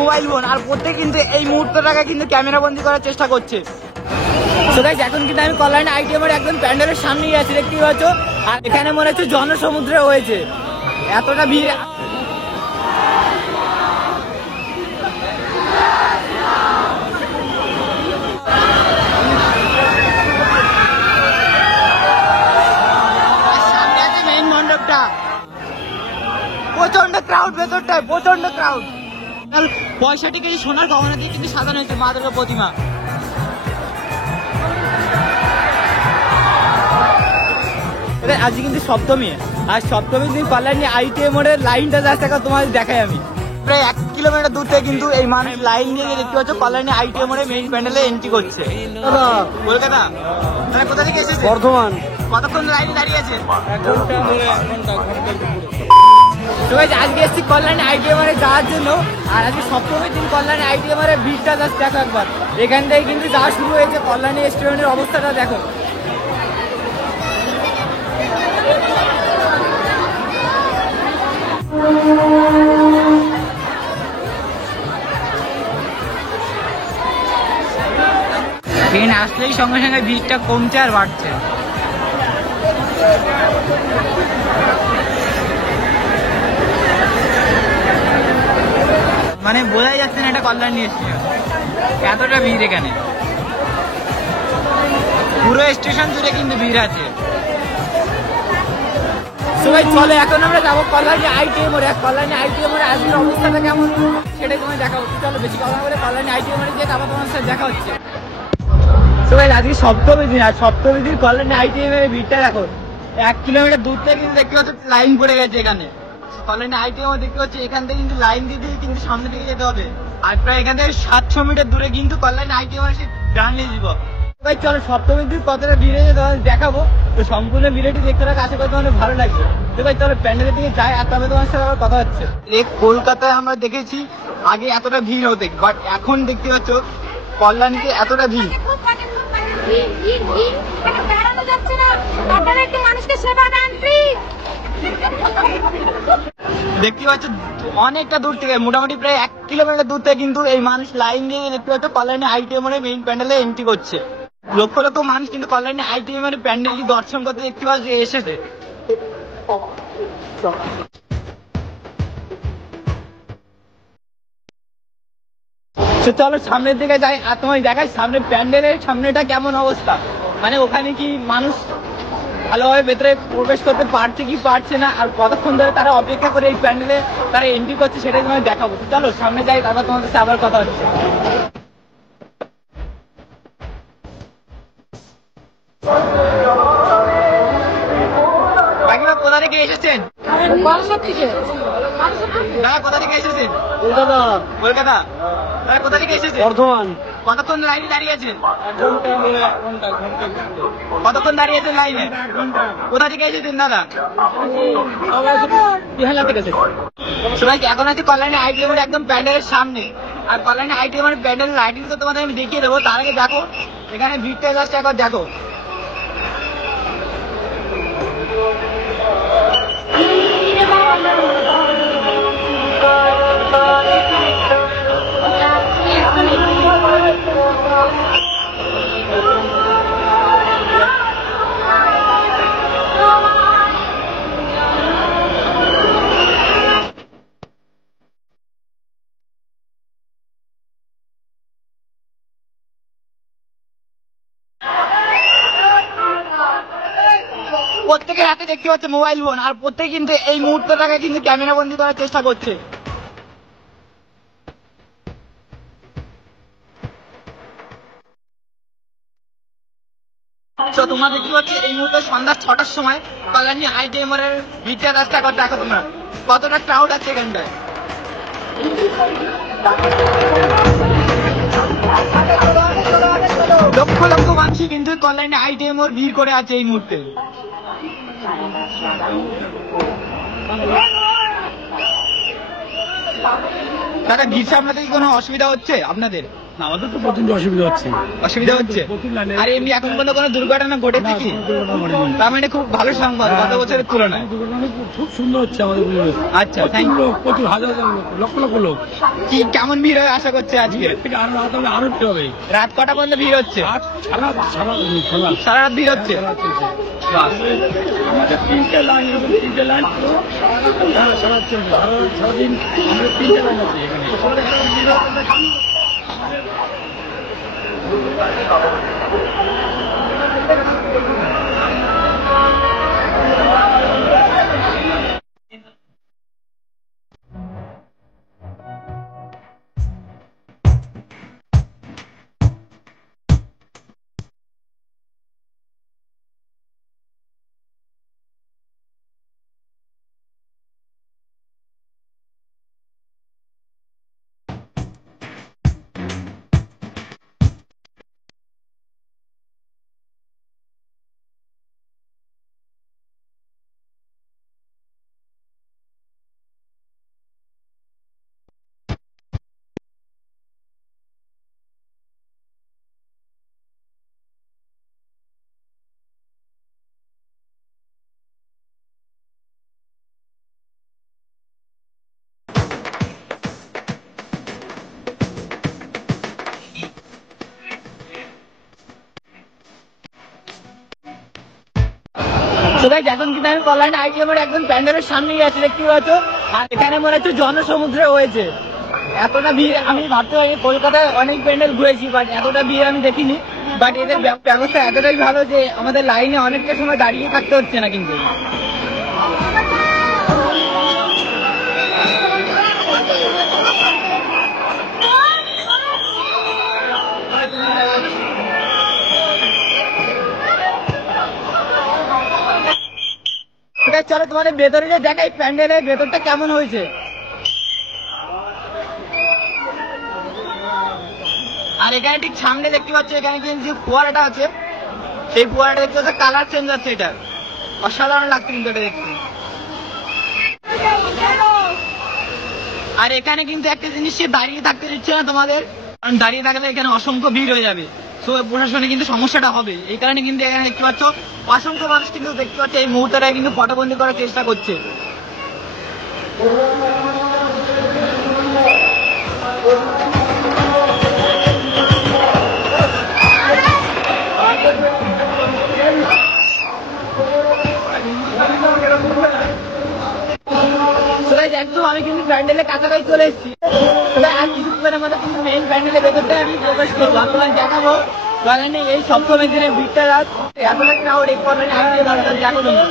Mobile phone, আর প্রত্যেক কিন্তু এই মুহূর্তটাকে কিন্তু ক্যামেরা বন্দি করার চেষ্টা করছে। তো গাইস এখন কিন্তু আমি কল্যাণী আইটিএমের একদম প্যান্ডেলের সামনেই আছি, দেখতেই পাচ্ছ। আর এখানে মনে হচ্ছে জনসমুদ্র হয়েছে, এতটা ভিড়। সামনে আছে মেইন মণ্ডপটা, প্রচন্ড ক্রাউড ভেতরটায়, প্রচন্ড ক্রাউড। 65 কেজি সোনার গহনা দিয়ে কিন্তু সাজানো হয়েছে মা দুর্গার প্রতিমা। আজকে কিন্তু সপ্তমী, আর সপ্তমীর দিন কল্যাণী আইটিএম মোড়ের লাইনটা যাচ্ছে, তোমাদের দেখাই আমি। প্রায় 1 কিলোমিটার দূর থেকে কিন্তু এই মানুষ লাইন দিয়ে দেখতে পাচ্ছ কল্যাণী আইটিএম মোড়ে মেইন প্যান্ডেলে এন্ট্রি করছে। কলকাতা তারা কোথা থেকে এসেছে? বর্ধমান। কতক্ষণ লাইনে দাঁড়িয়ে আছে? আজকে এসেছি কল্যাণী আইটিএম এ যাওয়ার জন্য, আর আজকে সপ্তমীর দিন কল্যাণী আইটিএম এর ভিড়টা জাস্ট দেখো একবার। এখান থেকে কিন্তু যাওয়া শুরু হয়েছে, কল্যাণী রেস্টুরেন্টের অবস্থাটা দেখো। ট্রেন আসলেই সঙ্গে সঙ্গে ভিড়টা কমছে আর বাড়ছে। মানে বোঝাই যাচ্ছে না এটা কল্যাণী স্টেশন, এতটা ভিড় এখানে। পুরো স্টেশন জুড়ে কিন্তু ভিড় আছে। সবাই চলে এখন আমরা যাবো কল্যাণী আইটিএম মোড়ে। কল্যাণী আইটিএম মোড়ে আজকের অবস্থাটা কেমন সেটাই তোমায় দেখা হচ্ছে। চলো বেশি কথা বলে কল্যাণী আইটিএম মোড়ে গিয়ে তারপর তোমার সাথে দেখা হচ্ছে। সবাই আজকে সপ্তমী দিন, আর সপ্তমী দিন কল্যাণী আইটিএম এর ভিড়টা দেখো। 1 কিলোমিটার দূর থেকে কিন্তু দেখতে পাচ্ছ লাইন পড়ে গেছে এখানে। কল্যাণী আইটিএম দেখতে পাচ্ছি এখান থেকে কিন্তু লাইন দিয়ে কিন্তু সামনে দিকে যেতে হবে। আর প্রায় এখান থেকে 700 মিটার দূরে কিন্তু কল্যাণী আইটিএম এসে জার্নি দিব। ভাই চলো সপ্তমীর দিন কতটা ভিড় হয়েছে তোমাদের দেখাবো। তো সম্পূর্ণ ভিডিওটি দেখতে থাকো, আশা করি তোমাদের ভালো লাগবে। তো ভাই চলো প্যান্ডেলের দিকে যাই, আর তবে তোমার সাথে আবার কথা হচ্ছে। এই কলকাতায় আমরা দেখেছি আগে এতটা ভিড় হতে, বাট এখন দেখতে পাচ্ছ কল্যাণীতে এতটা ভিড়। দেখতে পাচ্ছ অনেকটা দূর থেকে, মোটামুটি প্রায় 1 কিলোমিটার দূর থেকে কিন্তু এই মানুষ লাইন দিয়ে দেখতে পাচ্ছ কল্যাণী আইটিএম এর মেইন প্যান্ডেলে এন্ট্রি করছে। লক্ষ লক্ষ মানুষ কিন্তু কল্যাণী আইটিএম এর প্যান্ডেলটি দর্শন করতে দেখতে পাচ্ছ এসেছে। চলো সামনের দিকে যাই, আর তোমায় দেখাই সামনে প্যান্ডেলের সামনেটা কেমন অবস্থা। মানে ওখানে কি মানুষ ভালোভাবে ভেতরে প্রবেশ করতে পারছে কি পারছে না, আর কতক্ষণ ধরে তারা অপেক্ষা করে এই প্যান্ডেলে তারা এন্ট্রি করছে সেটাই তোমায় দেখাবো। চলো সামনে যাই, তারপর তোমাদের সাথে আবার কথা হচ্ছে। কোথা থেকে এসেছেন? দাদা কোথা থেকে এসেছেন? কলকাতা। কলকাতা। দাদা কোথা থেকে এসেছেন? বর্ধমান। কতক্ষণ লাইনে দাঁড়িয়েছেন? কতক্ষণ দাঁড়িয়েছেন লাইনে? কোথা থেকে এসেছেন দাদা? সবাই এখন আছে কল্যাণী আইটিএম এর একদম প্যান্ডেলের সামনে, আর কল্যাণী আইটিএম এর প্যান্ডেল লাইটিং তো তোমাদের আমি দেখিয়ে দেবো। তার আগে দেখো এখানে ভিড়টা জাস্ট একবার দেখো। প্রত্যেকের হাতে দেখতে পাচ্ছে মোবাইল ফোন, আর প্রত্যেকে কিন্তু এই মুহূর্তটাকে কিন্তু ক্যামেরা বন্দি করার চেষ্টা করছে। তোমরা দেখতে পাচ্ছ এই মুহূর্তে সন্ধ্যা 6টার সময় কল্যাণী আইটিএম এর ভিড়টা রাস্তা করতে দেখো তোমরা কতটা ক্রাউড আছে এখানটায়। লক্ষ লক্ষ মানুষ কিন্তু কল্যাণী আইটিএম এর ভিড় করে আছে এই মুহূর্তে। দাদা ভিড় সামলাতে কি কোনো অসুবিধা হচ্ছে আপনাদের? আমাদের তো প্রচন্ড অসুবিধা হচ্ছে। অসুবিধা হচ্ছে? আর এমনি এখন পর্যন্ত কোনো দুর্ঘটনা ঘটেছে কি? তার মানে খুব ভালো সংবাদ গত বছরের তুলনায়। খুব সুন্দর হচ্ছে আমাদের পরিবেশ। আচ্ছা, থ্যাংক ইউ। প্রচুর হাজার হাজার লোক, লক্ষ লক্ষ লোক। কি কেমন ভিড় হয় আশা করছে আজকে? আরো ভিড় হবে। রাত কটা পর্যন্ত ভিড় হচ্ছে? সারা রাত ভিড় হচ্ছে। আমাদের তিনটে লাইন সারাদিন আমাদের তিনটে লাইন আছে এখানে। এখন কিন্তু আমি কল্যাণ আইটিএমের একদম প্যান্ডেলের সামনেই আছি, দেখতে পাচ্ছ। আর এখানে মনে হচ্ছে জনসমুদ্র হয়েছে। এতটা ভিড় আমি ভাবতে পারি, কলকাতায় অনেক প্যান্ডেল ঘুরেছি, বাট এতটা ভিড় আমি দেখিনি। বাট এদের ব্যবস্থা এতটাই ভালো যে আমাদের লাইনে অনেকটা সময় দাঁড়িয়ে থাকতে হচ্ছে না কিন্তু। চলো তোমাদের ভেতরে যে দেখাই প্যান্ডেলের ভেতরটা কেমন হয়েছে। আর এখানে ঠিক সামনে দেখতে পাচ্ছ, এখানে যে ফোয়ারাটা আছে সেই ফোয়ারাটা দেখতে পাচ্ছ, কালার চেঞ্জ আছে। এটা অসাধারণ লাগছে কিন্তু এটা দেখতে। আর এখানে কিন্তু একটা জিনিস দাঁড়িয়ে থাকতে দিচ্ছে না তোমাদের, কারণ দাঁড়িয়ে থাকলে এখানে অসংখ্য ভিড় হয়ে যাবে। তো প্রশাসনে কিন্তু সমস্যাটা হবে, এই কারণে কিন্তু এখানে দেখতে পাচ্ছ অসংখ্য মানুষ কিন্তু দেখতে পাচ্ছ এই মুহূর্তটায় কিন্তু পটবন্দি করার চেষ্টা করছে। একদম আমি কিন্তু প্যান্ডেলের কাছাকাছি চলে এসেছি। আর কিছুক্ষণের মধ্যে কিন্তু মেইন প্যান্ডেলের ভেতরটা আমি প্রবেশ করবো। আপনার দেখাবো কারণে এই সপ্তমের দিনের ভিড়টা রাত এতটা ক্রাউড এই পর্বে দেখো তুমি।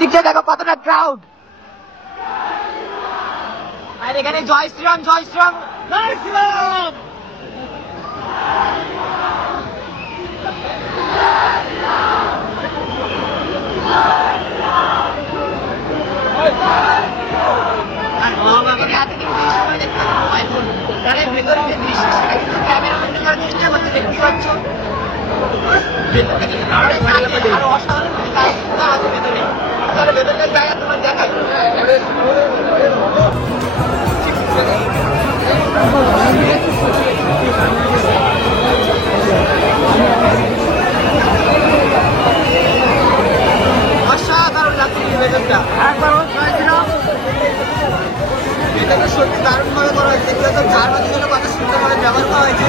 দিকটা দেখো কতটা ক্রাউড। আর এখানে জয় শ্রীরাম, জয় শ্রীরাম, জয় শ্রীরাম। অসাধারণ লাগছে ভেতরটা। ভেতরটা সত্যি দারুণ ভাবে করা হয়েছে। চারবাদিকে কত সুন্দর ভাবে ব্যবহার করা হয়েছে।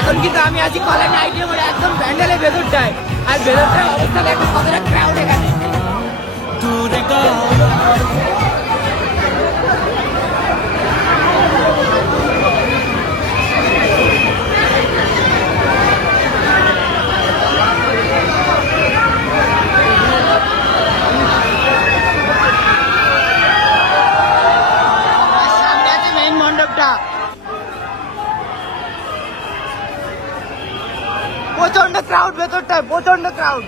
এখন কিন্তু আমি আছি কল্যাণ আইটিএমের একদম প্যান্ডেলের ভেতরটায়। আর ভেতরটার অবস্থা দেখো কতটা ক্রাউড এখানে। সামনে আছে মেইন মণ্ডপটা। প্রচন্ড ক্রাউড ভেতরটায়, প্রচন্ড ক্রাউড।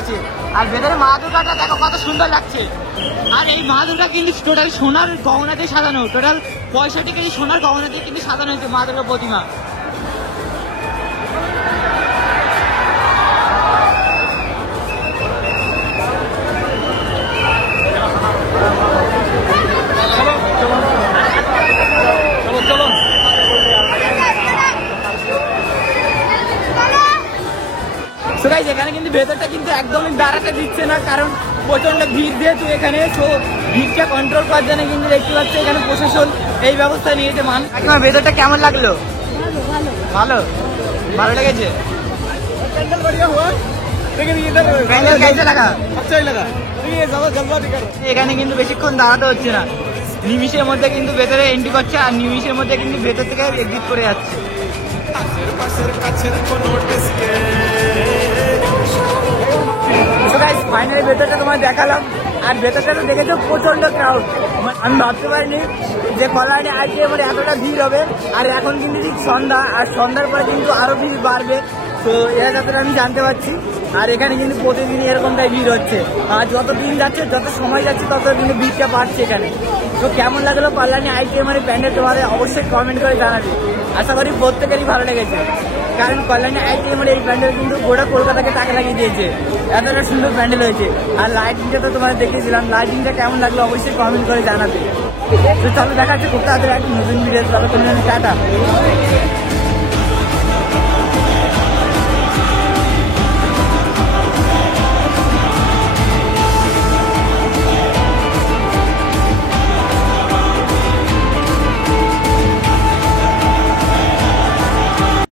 আছে আর ভেতরে মা দুর্গাটা দেখো কত সুন্দর লাগছে। আর এই মা দুর্গা কিন্তু টোটাল সোনার গহনা দিয়ে সাজানো, টোটাল 65 কেজি সোনার গহনা দিয়ে কিন্তু সাজানো হয়েছে মা দুর্গা প্রতিমা। এখানে কিন্তু ভেতরটা কিন্তু একদমই দাঁড়াতে দিচ্ছে না, কারণ প্রচন্ড ভিড় যেহেতু এখানে, তো ভিড়টা কন্ট্রোল করার জন্য কিন্তু দেখতে পাচ্ছি এখানে প্রশাসন এই ব্যবস্থা নিয়েছে। তোমার ভেতরটা কেমন লাগলো? ভালো ভালো লেগেছে। এখানে কিন্তু বেশিক্ষণ দাঁড়াতে হচ্ছে না, নিমিষের মধ্যে কিন্তু ভেতরে এন্ট্রি করছে আর নিমিষের মধ্যে কিন্তু ভেতর থেকে এক্সিট করে যাচ্ছে। ফাইনালি ভেতরটা তোমার দেখালাম, আর ভেতরটা তো দেখেছো প্রচন্ড ক্রাউড। আমি ভাবতে পারিনি যে কল্যাণী আইটিএম এতটা ভিড় হবে। আর এখন কিন্তু ঠিক সন্ধ্যা, আর সন্ধ্যার পরে কিন্তু আরো ভিড় বাড়বে, তো এরা যতটা আমি জানতে পারছি। আর এখানে কিন্তু প্রতিদিন এরকমটাই ভিড় হচ্ছে, আর যত দিন যাচ্ছে যত সময় যাচ্ছে তত কিন্তু ভিড়টা বাড়ছে এখানে। তো কেমন লাগলো কল্যাণী আইটিএম প্যান্ডেল তোমাদের অবশ্যই কমেন্ট করে জানাবে। আশা করি প্রত্যেকেরই ভালো লেগেছে, কারণ কল্যাণী আইটিএম এই প্যান্ডেল কিন্তু গোটা কলকাতাকে টাকা লাগিয়ে দিয়েছে, এতটা সুন্দর প্যান্ডেল হয়েছে। আর লাইটিংটা তো তোমাদের দেখিয়েছিলাম, লাইটিংটা কেমন লাগলো অবশ্যই কমেন্ট করে জানাবে। তো চলো দেখা যাচ্ছে খুব তাড়াতাড়ি একটা নতুন ভিডিও, ততক্ষণ টাটা।